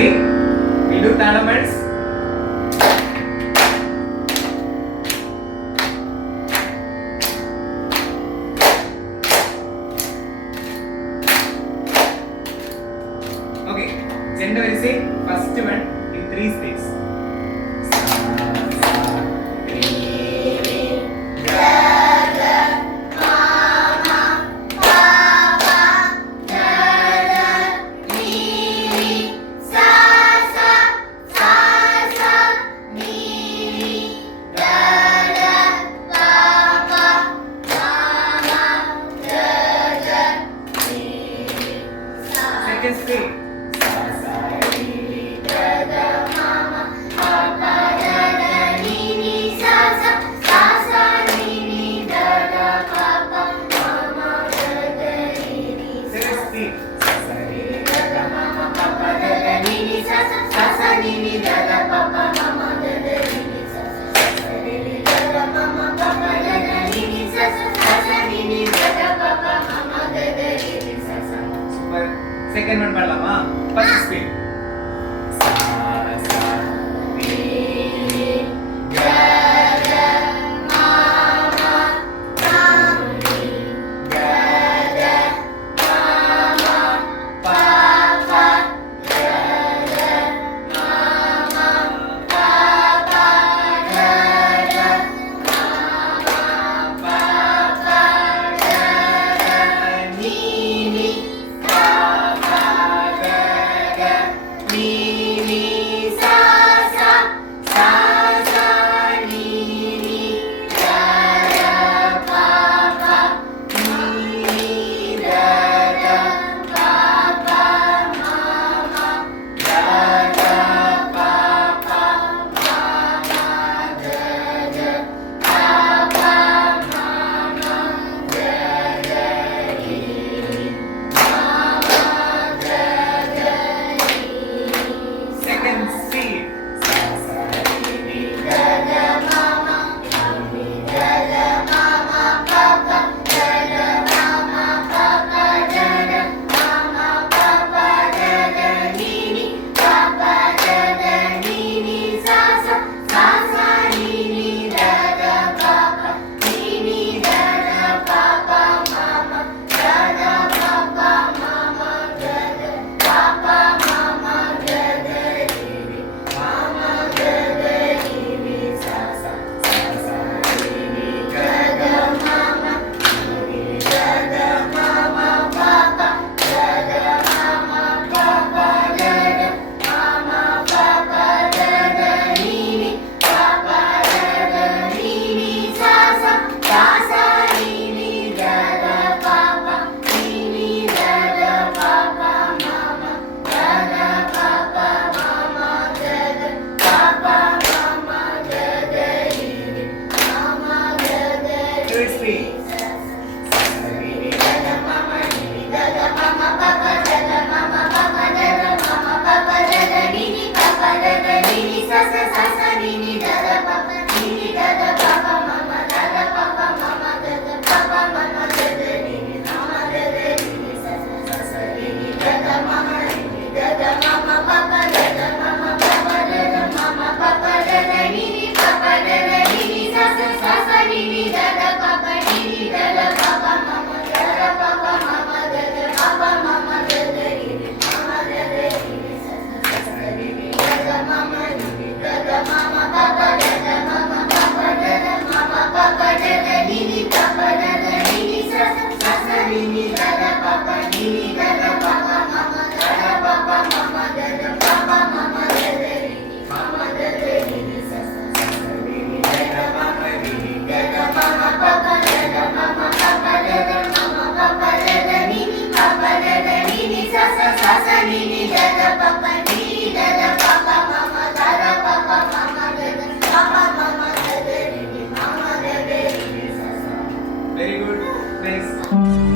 Ready? We do talaments. Okay, gender will say first one in 3 steps. Second step. Second one padalama. First speed. Sa sa ni ni ga ga ma ma pa ni ga ga ma ma pa pa ga ga ma ma pa pa ga ga ma ma pa pa ga ga ni ni Very good. Nice.